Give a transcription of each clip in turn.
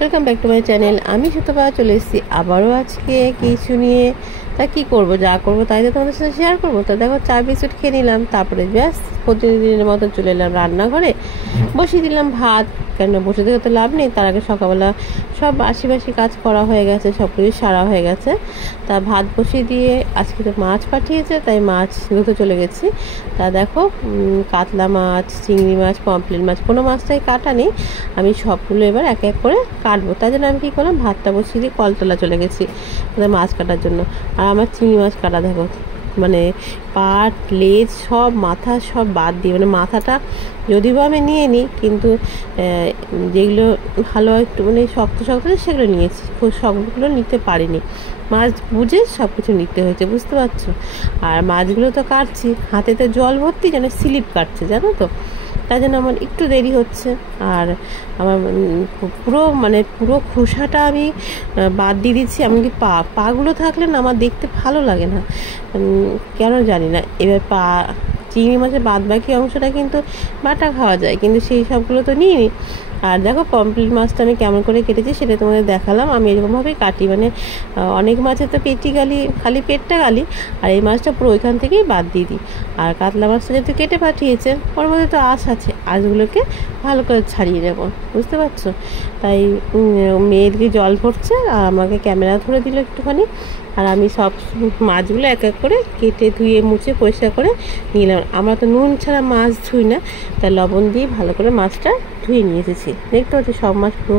Welcome back to my channel. আমি সুতপা চলে এসেছি আবারও আজকে কিছু নিয়ে। তা কি করব, যা করব তাই তো তোমাদের সাথে শেয়ার করবো। তো দেখো, চা বিস্কুট খেয়ে নিলাম, তারপরে ব্যাস প্রতিদিনের মতো চলে এলাম রান্নাঘরে, বসিয়ে দিলাম ভাত। কেন বসে থেকে তো লাভ নেই, তার আগে সকালবেলা সব আশিবাসি কাজ করা হয়ে গেছে, সব কিছু সারা হয়ে গেছে। তা ভাত বসিয়ে দিয়ে আজকে তো মাছ পাঠিয়েছে, তাই মাছ ধুতে চলে গেছি। তা দেখো, কাতলা মাছ, চিংড়ি মাছ, পমফ্রেট মাছ, কোনো মাছটাই কাটা নেই। আমি সবগুলো এবার এক এক করে কাটবো। তাই জন্য আমি কী করলাম, ভাতটা বসিয়ে দিয়ে কলতলা চলে গেছি মাছ কাটার জন্য। আর আমার চিংড়ি মাছ কাটা দেখো, মানে পাট, লেজ, সব মাথা সব বাদ দিয়ে, মানে মাথাটা যদিও আমি নিয়ে নিই, কিন্তু যেগুলো ভালো একটু মানে শক্ত শক্ত সেগুলো নিয়েছি, খুব সবগুলো নিতে পারিনি। মাছ বুঝে সব কিছু নিতে হয়েছে, বুঝতে পারছো। আর মাছগুলো তো কাটছি, হাতে তো জল ভর্তি, যেন স্লিপ কাটছে, জানো তো। তাই জন্য আমার একটু দেরি হচ্ছে। আর আমার পুরো খোসাটা আমি বাদ দিয়ে দিচ্ছি। এমনকি পাগুলো থাকলে না আমার দেখতে ভালো লাগে না, কেন জানি না। এবার চিংড়ি মাছের বাদ বাকি অংশটা কিন্তু বাটা খাওয়া যায়, কিন্তু সেই সবগুলো তো নিই নি। আর দেখো, পমফ্রেট মাছটা আমি কেমন করে কেটেছি সেটা তোমাদের দেখালাম। আমি এরকমভাবেই কাটি, মানে অনেক মাছের তো পেটি গালি, খালি পেটটা গালি, আর এই মাছটা পুরো ওইখান থেকেই বাদ দিয়ে দিই। আর কাতলা মাছটা যেহেতু কেটে পাঠিয়েছে, ওর মধ্যে তো আঁশ আছে, আঁশগুলোকে ভালো করে ছাড়িয়ে নেবো, বুঝতে পারছো। তাই মেয়েরকে জল ভরছে আর আমাকে ক্যামেরা ধরে দিল একটুখানি। আর আমি সব মাছগুলো এক এক করে কেটে ধুয়ে মুছে পরিষ্কার করে নিলাম। আমরা তো নুন ছাড়া মাছ ধুই না, তাই লবণ দিয়ে ভালো করে মাছটা ধুয়ে নিয়ে এসেছি। দেখতে পাচ্ছি সব মাছ পুরো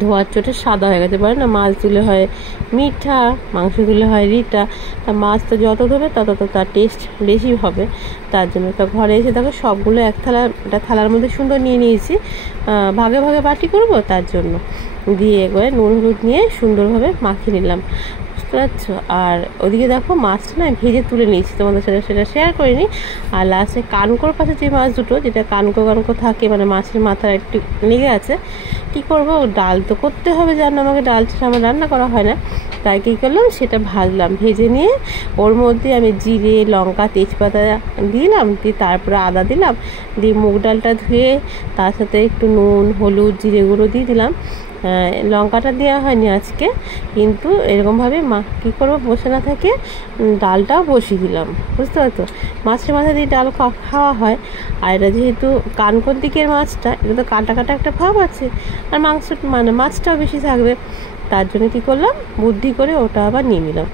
ধোয়ার চোটে সাদা হয়ে গেছে, বলে না মাছ দিলে হয় মিঠা, মাংস দিলে হয় রিটা। তা মাছ তো যত ধোবে তত তো তার টেস্ট বেশি হবে। তার জন্য তো ঘরে এসে দেখো সবগুলো একটা থালার মধ্যে সুন্দর নিয়ে নিয়েছি, ভাগে ভাগে বাটি করব, তার জন্য দিয়ে করে নুন হলুদ নিয়ে সুন্দরভাবে মাখিয়ে নিলাম, বুঝতে পারছো। আর ওদিকে দেখো মাছটা না ভেজে তুলে নিয়েছি, তোমাদের সাথে সেটা শেয়ার করিনি। আর লাস্টে কানকোর পাশে যে মাছ দুটো, যেটা কানকো থাকে, মানে মাছের মাথার একটু লেগে আছে, কী করবো, ডাল তো করতে হবে, জানো আমাকে ডাল ছাড়া আমার রান্না করা হয় না। তাই কী করলাম, সেটা ভাজলাম, ভেজে নিয়ে ওর মধ্যে আমি জিরে, লঙ্কা, তেজপাতা দিলাম, দিয়ে তারপরে আদা দিলাম, দিয়ে মুগ ডালটা ধুয়ে তার সাথে একটু নুন, হলুদ, জিরে গুঁড়ো দিয়ে দিলাম। লঙ্কাটা দেওয়া হয়নি আজকে, কিন্তু এরকমভাবে কী করবো, বসে না থাকে ডালটাও বসিয়ে দিলাম, বুঝতে পারতো। মাছের মাথা দিয়ে ডাল খাওয়া হয়। আর এটা যেহেতু কানকোর দিকের মাছটা, এটা তো কাটা কাটা একটা ভাব আছে, আর মানে মাছটাও বেশি থাকবে। তার জন্য কী করলাম, বুদ্ধি করে ওটা আবার নিয়ে নিলাম।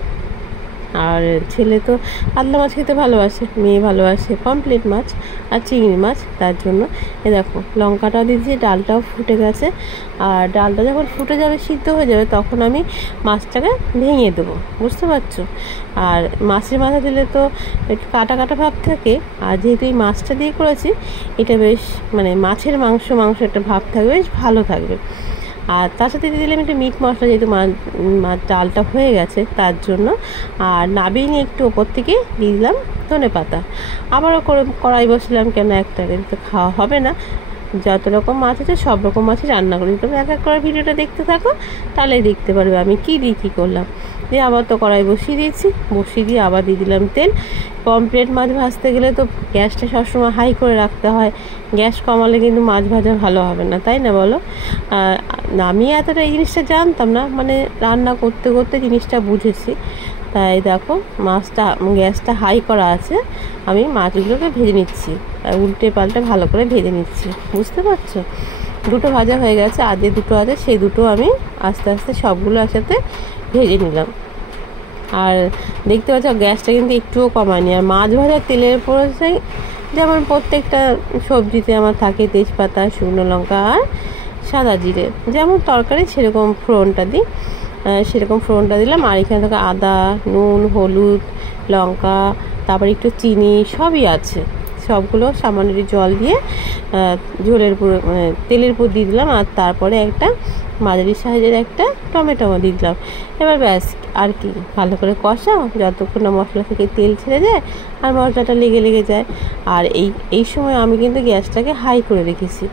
আর ছেলে তো কাতলা মাছ খেতে ভালোবাসে, মেয়ে ভালোবাসে পমফ্রেট মাছ আর চিংড়ি মাছ, তার জন্য এ দেখো লঙ্কাটাও দিয়েছি, ডালটাও ফুটে গেছে। আর ডালটা যখন ফুটে যাবে, সিদ্ধ হয়ে যাবে, তখন আমি মাছটাকে ভেঙে দেবো, বুঝতে পারছো। আর মাছের মাথা দিলে তো একটু কাটা কাটা ভাব থাকে, আর যেহেতু এই মাছটা দিয়ে করেছি, এটা বেশ মানে মাছের মাংস একটা ভাব থাকবে, বেশ ভালো থাকবে। আর তার সাথে দিয়ে দিলাম একটু মিট মশলা, যেহেতু ডালটা হয়ে গেছে তার জন্য। আর নাবিয়ে নিয়ে একটু ওপর থেকে দিয়ে দিলাম ধনে পাতা। আবারও কড়াই বসলাম, কেন একটা তো খাওয়া হবে না, যত রকম মাছ আছে সব রকম মাছই রান্না করি। তুমি এক এক করে ভিডিওটা দেখতে থাকো, তাহলেই দেখতে পারবে আমি কী করলাম। দিয়ে আবার তো কড়াই বসিয়ে দিয়ে আবার দিয়ে দিলাম তেল। পমফ্রেট মাছ ভাজতে গেলে তো গ্যাসটা সবসময় হাই করে রাখতে হয়, গ্যাস কমালে কিন্তু মাছ ভাজা ভালো হবে না, তাই না বলো। আমি এতটা এই জিনিসটা জানতাম না, মানে রান্না করতে করতে জিনিসটা বুঝেছি। তাই দেখো, গ্যাসটা হাই করা আছে, আমি মাছগুলোকে ভেজে নিচ্ছি, উল্টে পাল্টে ভালো করে ভেজে নিচ্ছি, বুঝতে পারছো। দুটো ভাজা হয়ে গেছে, আর যে দুটো আছে সেই দুটো আমি আস্তে আস্তে সবগুলো একসাথে ভেজে নিলাম। আর দেখতে পাচ্ছ গ্যাসটা কিন্তু একটুও কমায়নি। আর মাছ ভাজার তেলের পরিমাণ যেমন প্রত্যেকটা সবজিতে আমার থাকে তেজপাতা, শুকনো লঙ্কা আর সাদা জিরে, যেমন তরকারি সেরকম ফোড়নটা দিই, সেরকম ফোড়নটা দিলাম। আর এখানে থেকে আদা, নুন, হলুদ, লঙ্কা, তারপর একটু চিনি, সবই আছে, সবগুলো সামান্য জল দিয়ে ঝোলের পুরো মানে তেলের উপর দিয়ে দিলাম। আর তারপরে একটা মাঝারি সাইজের একটা টমেটো দিয়ে দিলাম। এবার ব্যাস, আর কি, ভালো করে কষাও যতক্ষণ না মশলা থেকে তেল ছেড়ে যায় আর মশলাটা লেগে যায়। আর এই সময় আমি কিন্তু গ্যাসটাকে হাই করে রেখেছি।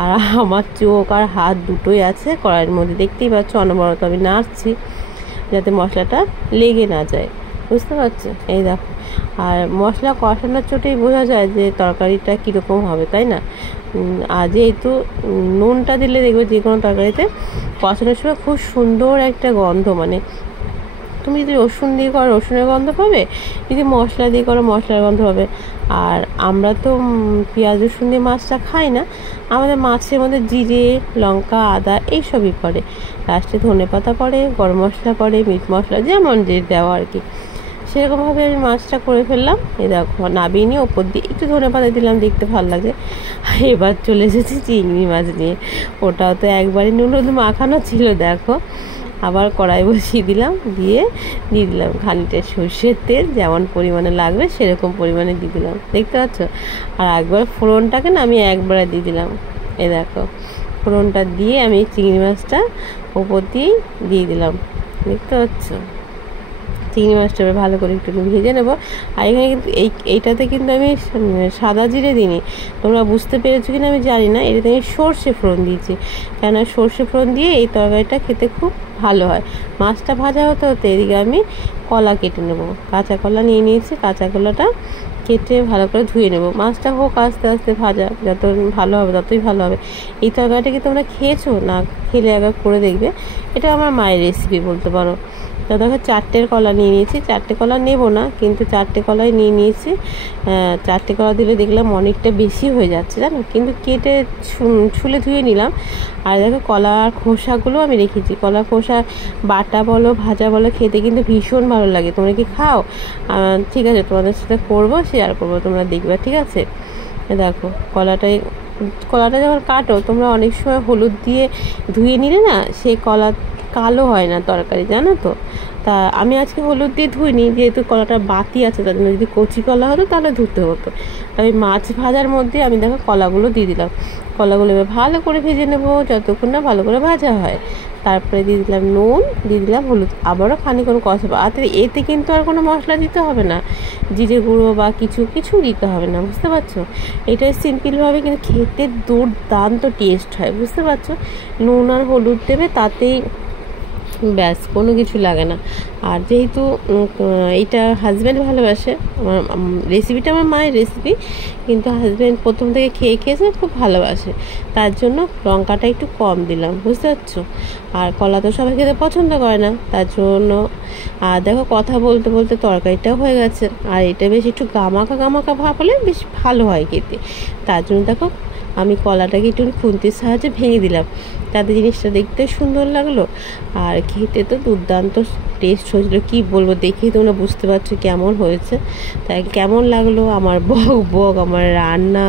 আর আমার চোখ আর হাত দুটোই আছে কড়াইয়ের মধ্যে, দেখতেই পাচ্ছ, অনবরত আমি নাড়ছি যাতে মশলাটা লেগে না যায়, বুঝতে পারছো। এই দেখো আর মশলা কষানোর চোটেই বোঝা যায় যে তরকারিটা কীরকম হবে, তাই না? আর যেহেতু নুনটা দিলে দেখবে যে কোনো তরকারিতে কষানোর সময় খুব সুন্দর একটা গন্ধ, মানে তুমি যদি রসুন দিয়ে করো রসুনের গন্ধ পাবে, যদি মশলা দিয়ে করো মশলার গন্ধ পাবে। আর আমরা তো পেঁয়াজ রসুন দিয়ে মাছটা খাই না, আমাদের মাছের মধ্যে জিরে লঙ্কা আদা এইসবই পড়ে, লাস্টে ধনেপাতা পড়ে, গরম মশলা পড়ে, মিট মশলা যেমন যে দেওয়া আর কি। সেরকমভাবে আমি মাছটা করে ফেললাম। এই দেখো নাবিয়ে নিয়ে ওপর দিয়ে একটু ধনেপাতা দিলাম, দেখতে ভালো লাগে। এবার চলে এসেছি চিংড়ি মাছ নিয়ে। ওটাও তো একবারই নুন হলুদ মাখানো ছিল। দেখো আবার কড়াই বসিয়ে দিলাম, দিয়ে দিলাম খানিকটা সর্ষের তেল, যেমন পরিমাণে লাগবে সেরকম পরিমাণে দিয়ে দিলাম, দেখতে পাচ্ছ। আর একবার ফোড়নটাকে না আমি একবারে দিয়ে দিলাম। এই দেখো ফোড়নটা দিয়ে আমি চিংড়ি মাছটা ওপর দিয়েই দিয়ে দিলাম, দেখতে পাচ্ছ। চিংড়ি মাছটা ভালো করে একটু ভেজে নেবো। আর এখানে কিন্তু এইটাতে কিন্তু আমি সাদা জিরে দিইনি, তোমরা বুঝতে পেরেছো কিনা আমি জানি না। এটাতে আমি সর্ষে ফোড়ন দিয়েছি, কেননা সর্ষে ফোড়ন দিয়ে এই তরকারিটা খেতে খুব ভালো হয়। মাছটা ভাজা হতে হতে এদিকে আমি কলা কেটে নেবো, কাঁচা কলা নিয়ে নিয়েছি। কাঁচা কলাটা কেটে ভালো করে ধুয়ে নেবো। মাছটা হোক আস্তে আস্তে ভাজা, যত ভালো হবে ততই ভালো হবে। এই তরকারিটা কি তোমরা খেয়েছো? না খেলে একবার করে দেখবে, এটা আমার মায়ের রেসিপি বলতে পারো। তো দেখো 4টে কলা নিয়ে নিয়েছি, 4টে কলা নেবো না কিন্তু 4টে কলাই নিয়ে নিয়েছি। 4টে কলা দিলে দেখলাম অনেকটা বেশি হয়ে যাচ্ছে জানো, কিন্তু কেটে ছুলে ধুয়ে নিলাম। আর দেখো কলার খোসাগুলো আমি রেখেছি। কলার খোসা বাটা বলো ভাজা বলো খেতে কিন্তু ভীষণ ভালো লাগে। তোমরা কি খাও? ঠিক আছে, তোমাদের সাথে করবো, শেয়ার করবো, তোমরা দেখবে, ঠিক আছে। দেখো কলাটা যখন কাটো তোমরা অনেক সময় হলুদ দিয়ে ধুয়ে নিলে না সেই কলা কালো হয় না তরকারি, জানো তো। তা আমি আজকে হলুদ দিয়ে ধুইনি, যেহেতু কলাটা বাতি আছে তার জন্য। যদি কচি কলা হতো তাহলে ধুতে হতো। আমি মাছ ভাজার মধ্যে আমি দেখো কলাগুলো দিয়ে দিলাম। কলাগুলো এবার ভালো করে ভেজে নেবো যতক্ষণ না ভালো করে ভাজা হয়। তারপরে দিয়ে দিলাম নুন, দিয়ে দিলাম হলুদ, আবারও খানিকক্ষণ কষাবো। আর এতে কিন্তু আর কোনো মশলা দিতে হবে না, জিরে গুঁড়ো বা কিছু দিতে হবে না, বুঝতে পারছো। এটাই সিম্পলভাবে কিন্তু খেতে দুর্দান্ত টেস্ট হয়, বুঝতে পারছো। নুন আর হলুদ দেবে, তাতেই ব্যাস, কোনো কিছু লাগে না। আর যেহেতু এইটা হাজব্যান্ড ভালোবাসে, আমার রেসিপিটা আমার মায়ের রেসিপি, কিন্তু হাজব্যান্ড প্রথম থেকে খেয়েছে খুব ভালোবাসে, তার জন্য লঙ্কাটা একটু কম দিলাম, বুঝতে পারছো। আর কলা তো সবাই খেতে পছন্দ করে না, তার জন্য। আর দেখো কথা বলতে বলতে তরকারিটাও হয়ে গেছে। আর এটা বেশ একটু গামাকা ভাব হলে বেশ ভালো হয় খেতে। তার জন্য দেখো আমি কলাটাকে একটু খুন্তির সাহায্যে ভেঙে দিলাম, তাতে জিনিসটা দেখতে সুন্দর লাগলো আর খেতে তো দুর্দান্ত টেস্ট হয়েছিল। কী বলবো, দেখেই তোমরা বুঝতে পারছো কেমন হয়েছে। তাই কেমন লাগলো আমার বক আমার রান্না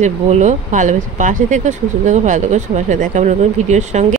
যে বলো। ভালোবেসে পাশে থেকো, সুস্থ থেকো, ভালো থেকো, সবার সাথে দেখা নতুন ভিডিওর সঙ্গে।